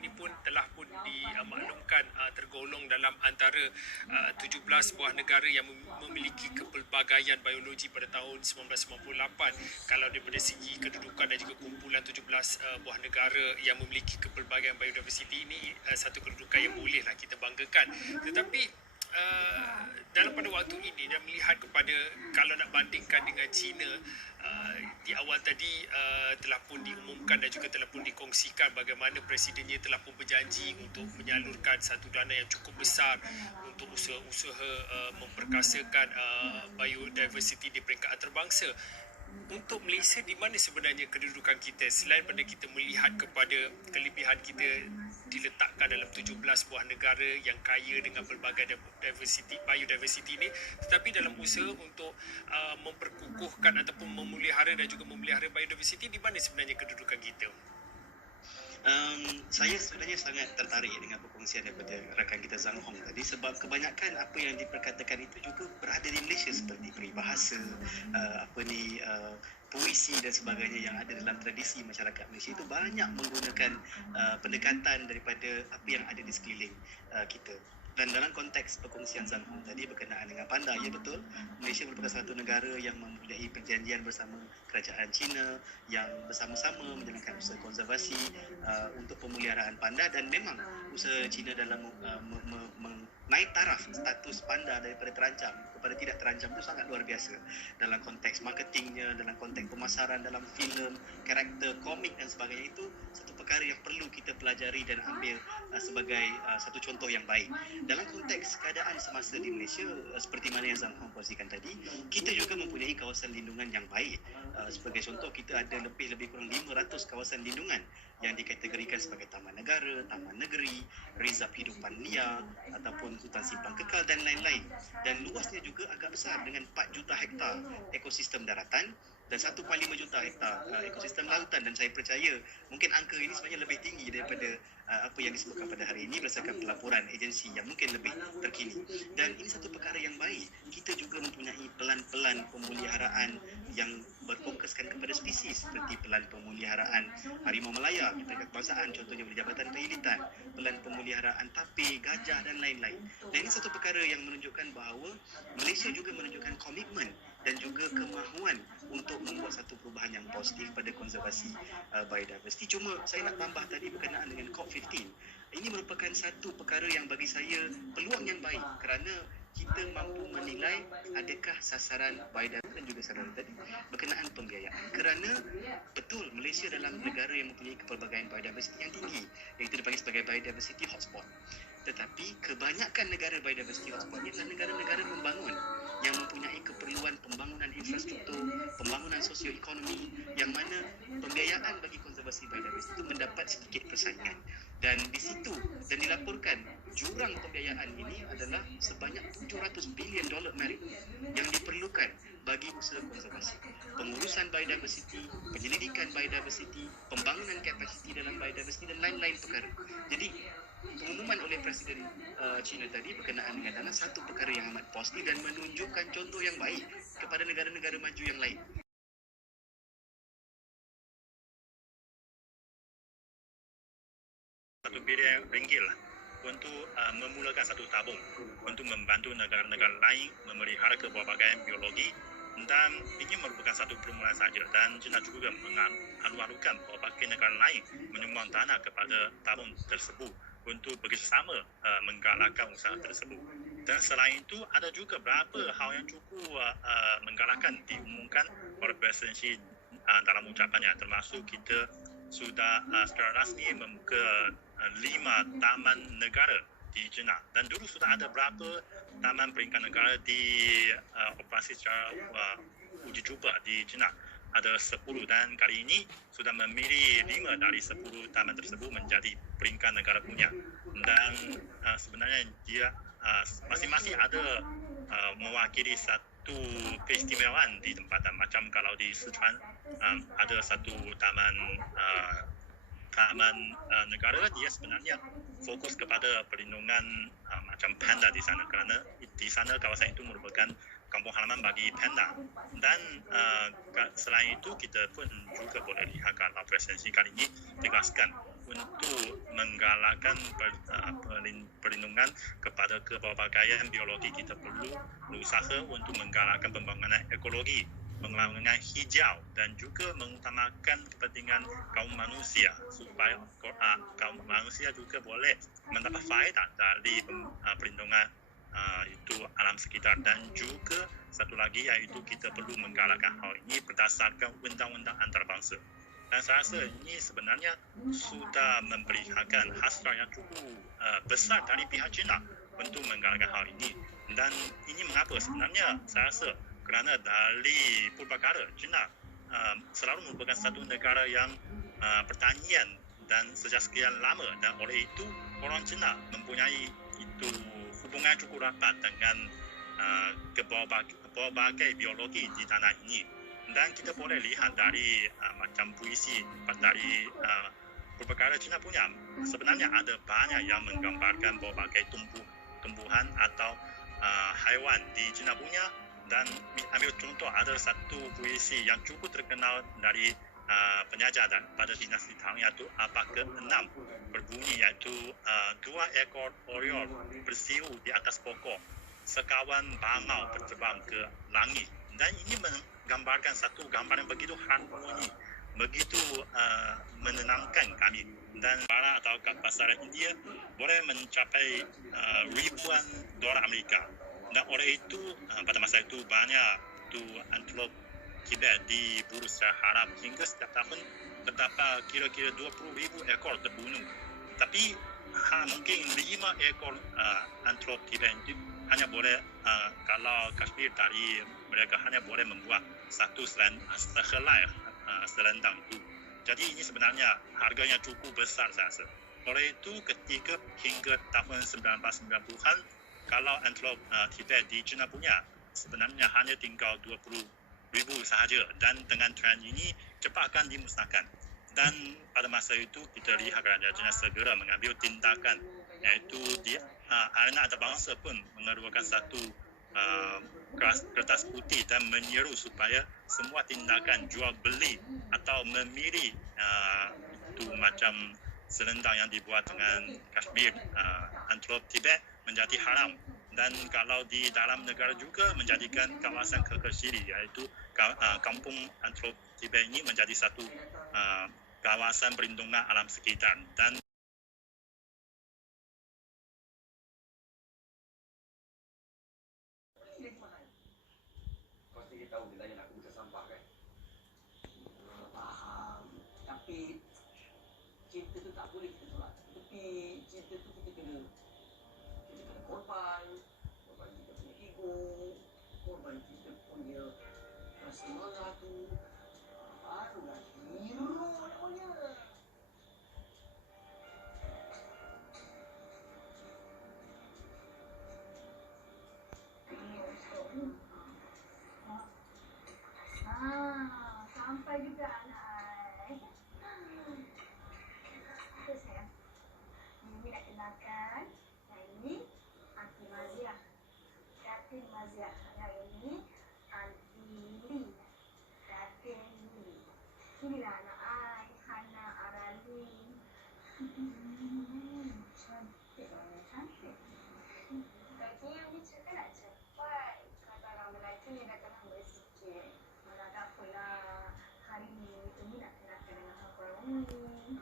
ini pun telah pun dimaklumkan tergolong dalam antara 17 buah negara yang memiliki kepelbagaian biologi pada tahun 1998. Kalau daripada segi kedudukan dan juga kumpulan 17 buah negara yang memiliki kepelbagaian biodiversiti ini, satu kedudukan yang bolehlah kita banggakan. Tetapi dalam pada waktu ini dan melihat kepada, kalau nak bandingkan dengan China, di awal tadi telah pun diumumkan dan juga telah pun dikongsikan bagaimana presidennya telah pun berjanji untuk menyalurkan satu dana yang cukup besar untuk usaha-usaha memperkasakan biodiversiti di peringkat antarabangsa. Untuk Malaysia, di mana sebenarnya kedudukan kita selain pada kita melihat kepada kelebihan kita diletakkan dalam 17 buah negara yang kaya dengan pelbagai biodiversiti ini, tetapi dalam usaha untuk memperkukuhkan ataupun memelihara dan juga memelihara biodiversiti, di mana sebenarnya kedudukan kita? Saya sebenarnya sangat tertarik dengan perkongsian daripada rakan kita Zhang Hong tadi, sebab kebanyakan apa yang diperkatakan itu juga berada di Malaysia, seperti peribahasa, puisi dan sebagainya yang ada dalam tradisi masyarakat Malaysia itu banyak menggunakan pendekatan daripada apa yang ada di sekeliling kita. Dan dalam konteks perkongsian Zhang Hong tadi berkenaan dengan panda, ya betul, Malaysia merupakan satu negara yang mempunyai perjanjian bersama kerajaan China yang bersama-sama menjalankan usaha konservasi untuk pemeliharaan panda, dan memang usaha China dalam naik taraf status panda daripada terancam kepada tidak terancam itu sangat luar biasa dalam konteks marketingnya, dalam konteks pemasaran, dalam filem, karakter, komik dan sebagainya. Itu satu perkara yang perlu kita pelajari dan ambil sebagai satu contoh yang baik. Dalam konteks keadaan semasa di Malaysia, seperti mana yang Zhang Hong kongsikan tadi, kita juga mempunyai kawasan lindungan yang baik. Sebagai contoh, kita ada lebih kurang 500 kawasan lindungan yang dikategorikan sebagai taman negara, taman negeri, rezerv hidupan liar ataupun hutan simpan kekal dan lain-lain. Dan luasnya juga agak besar dengan 4 juta hektar ekosistem daratan dan 1.5 juta hektar ekosistem lautan. Dan saya percaya mungkin angka ini sebenarnya lebih tinggi daripada apa yang disebutkan pada hari ini berdasarkan pelaporan agensi yang mungkin lebih terkini. Dan ini satu perkara yang baik. Kita juga mempunyai pelan-pelan pemeliharaan yang berfokuskan kepada spesies, seperti pelan pemeliharaan harimau Malaya di peringkat kebangsaan, contohnya di Jabatan Penghilitan, pelan pemeliharaan tapir, gajah dan lain-lain. Dan ini satu perkara yang menunjukkan bahawa Malaysia juga menunjukkan komitmen dan juga kemahuan untuk membuat satu perubahan yang positif pada konservasi biodiversiti. Cuma saya nak tambah tadi berkenaan dengan COP15. Ini merupakan satu perkara yang bagi saya peluang yang baik, kerana kita mampu menilai adakah sasaran biodiversiti dan juga sasaran tadi berkenaan pembiayaan. Kerana betul Malaysia dalam negara yang mempunyai kepelbagaian biodiversiti yang tinggi, iaitu dipanggil sebagai biodiversity hotspot. Tetapi kebanyakan negara biodiversity hotspot ini adalah negara-negara membangun yang mempunyai keperluan pembangunan infrastruktur, pembangunan sosioekonomi, yang mana pembiayaan bagi konservasi biodiversiti itu mendapat sedikit persaingan. Dan di situ, dan dilaporkan jurang pembiayaan ini adalah sebanyak $700 bilion Amerika yang diperlukan bagi usaha konservasi, pengurusan biodiversiti, penyelidikan biodiversiti, pembangunan kapasiti dalam biodiversiti dan lain-lain perkara. Jadi pengumuman oleh Presiden China tadi berkenaan dengan dana satu perkara yang amat positif dan menunjukkan contoh yang baik kepada negara-negara maju yang lain. $1 bilion untuk memulakan satu tabung untuk membantu negara-negara lain memelihara kepelbagaian biologi, dan ini merupakan satu permulaan saja, dan China juga mengalu-alukan pelbagai negara lain menyumbang dana kepada tabung tersebut untuk bekerjasama menggalakkan usaha tersebut. Dan selain itu ada juga beberapa hal yang cukup menggalakkan diumumkan oleh Presiden Xi dalam ucapannya, termasuk kita sudah secara rasmi membuka 5 taman negara di China, dan dulu sudah ada beberapa taman peringkat negara di operasi secara uji coba di China. Ada 10, dan kali ini sudah memilih 5 dari 10 taman tersebut menjadi peringkat negara punya. Dan sebenarnya dia masing-masing ada mewakili satu keistimewaan di tempatan. Macam kalau di Sichuan ada satu taman negara, dia sebenarnya fokus kepada perlindungan macam panda di sana, kerana di sana kawasan itu merupakan kampung halaman bagi panda. Dan selain itu kita pun juga boleh lihat kalau Presiden Xi kali ini tegaskan untuk menggalakkan perlindungan kepada kepelbagaian biologi. Kita perlu berusaha untuk menggalakkan pembangunan ekologi, pembangunan hijau dan juga mengutamakan kepentingan kaum manusia supaya kaum manusia juga boleh mendapat faedah dari perlindungan itu alam sekitar. Dan juga satu lagi iaitu kita perlu menggalakkan hal ini berdasarkan undang-undang antarabangsa. Dan saya rasa ini sebenarnya sudah memberikan hasrat yang cukup besar dari pihak China untuk menggalakkan hal ini. Dan ini mengapa sebenarnya saya rasa kerana dari pelbagai China selalu merupakan satu negara yang pertanian dan sejak sekian lama, dan oleh itu orang China mempunyai itu hubungan cukup rapat dengan pelbagai biologi di tanah ini. Dan kita boleh lihat dari macam puisi dari pelbagai China punya, sebenarnya ada banyak yang menggambarkan pelbagai tumbuhan atau haiwan di China punya. Dan ambil contoh, ada satu puisi yang cukup terkenal dari penyaja pada dinasti Tang, iaitu Abad ke-6, berbunyi iaitu 2 ekor oriol bersiul di atas pokok, sekawan bangau berterbang ke langit. Dan ini menggambarkan satu gambar yang begitu harmoni, begitu menenangkan kami. Dan barang atau pasar India boleh mencapai ribuan dolar Amerika. Dan oleh itu pada masa itu banyak tu antelop Tibet diburu secara haram, hingga setiap tahun terdapat kira-kira 20,000 ekor terbunuh. Tapi mungkin 5 ekor antelop Tibet itu hanya boleh kalau Kashmir dari mereka hanya boleh membuat satu sehelai selendang itu. Jadi ini sebenarnya harganya cukup besar saya rasa. Oleh itu ketika hingga tahun 1990-an, kalau antelop Tibet di China punya sebenarnya hanya tinggal 20,000 sahaja, dan dengan trend ini cepat akan dimusnahkan. Dan pada masa itu kita lihat kerajaan China segera mengambil tindakan, iaitu di arena antarabangsa pun mengeluarkan satu kertas putih dan menyeru supaya semua tindakan jual beli atau memilih itu macam selendang yang dibuat dengan Kashmir antelop Tibet menjadi haram. Dan kalau di dalam negara juga menjadikan kawasan Kekesiri, iaitu kampung antelop Tibet ini menjadi satu kawasan perlindungan alam sekitar. Dan pasti kita tahu nilainya nak buka sampah kan. Faham. Tapi cinta tu tak boleh kita tolak. Tapi cinta tu kita kena korban kita punya ego, korban kita punya rasa marah tu, barulah hero namanya. Sampai juga anak. Itu sayang. Mimi nak kenalkan. Yang ini Aunty Mazia. Datin Mazia. Yang ini Aunty Lee. Datin Lee. Inilah anak I, Hana Aralin. Cantik. Bagi yang ni cerita nak cepat. Kata orang Melayu ni datang lambat sikit. Malah tak apalah. Hari ni Umi nak kenalkan dengan korang Umi.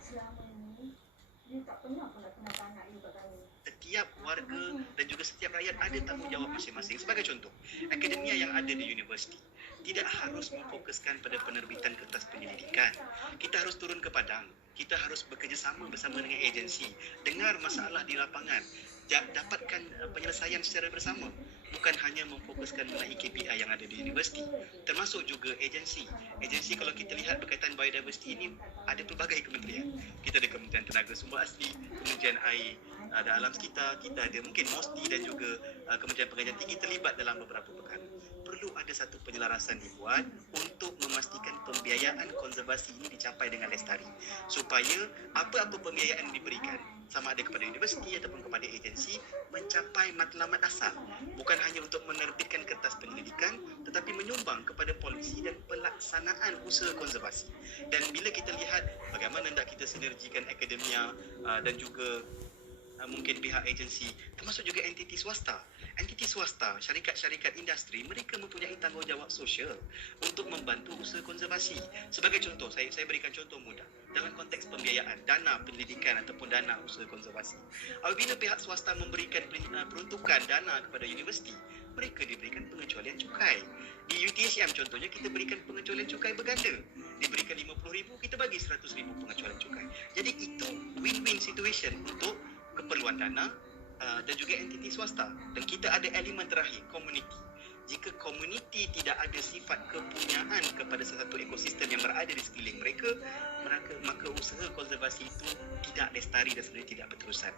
Selama ni dia tak pernah pun nak kenalkan anak dia kat kami. Setiap warga dan juga setiap rakyat ada tanggungjawab masing-masing. Sebagai contoh, akademia yang ada di universiti tidak harus memfokuskan pada penerbitan kertas penyelidikan. Kita harus turun ke padang. Kita harus bekerjasama bersama dengan agensi. Dengar masalah di lapangan. Dapatkan penyelesaian secara bersama. Bukan hanya memfokuskan mengenai KPI yang ada di universiti. Termasuk juga agensi. Agensi kalau kita lihat berkaitan biodiversity ini, ada pelbagai kementerian. Kita ada Kementerian Tenaga Sumber Asli, Kementerian Air dan Alam Sekitar, kita ada mungkin MOSTI dan juga Kementerian Pengajian Tinggi terlibat dalam beberapa perkara. Perlu ada satu penyelarasan dibuat untuk memastikan pembiayaan konservasi ini dicapai dengan lestari. Supaya apa-apa pembiayaan yang diberikan sama ada kepada universiti ataupun kepada agensi mencapai matlamat asal, bukan hanya untuk menerbitkan kertas penyelidikan tetapi menyumbang kepada polisi dan pelaksanaan usaha konservasi. Dan bila kita lihat bagaimana nak kita sinergikan akademia dan juga mungkin pihak agensi, termasuk juga entiti swasta, syarikat-syarikat industri, mereka mempunyai tanggungjawab sosial untuk membantu usaha konservasi. Sebagai contoh, saya berikan contoh mudah dalam konteks pembiayaan, dana pendidikan ataupun dana usaha konservasi. Apabila pihak swasta memberikan peruntukan dana kepada universiti, mereka diberikan pengecualian cukai. Di UTHM contohnya, kita berikan pengecualian cukai berganda. Diberikan RM50,000, kita bagi RM100,000 pengecualian cukai. Jadi itu win-win situation untuk keperluan dana dan juga entiti swasta. Dan kita ada elemen terakhir, komuniti. Jika komuniti tidak ada sifat kepunyaan kepada sesuatu ekosistem yang berada di sekeliling mereka, maka usaha konservasi itu tidak lestari dan sebenarnya tidak berterusan.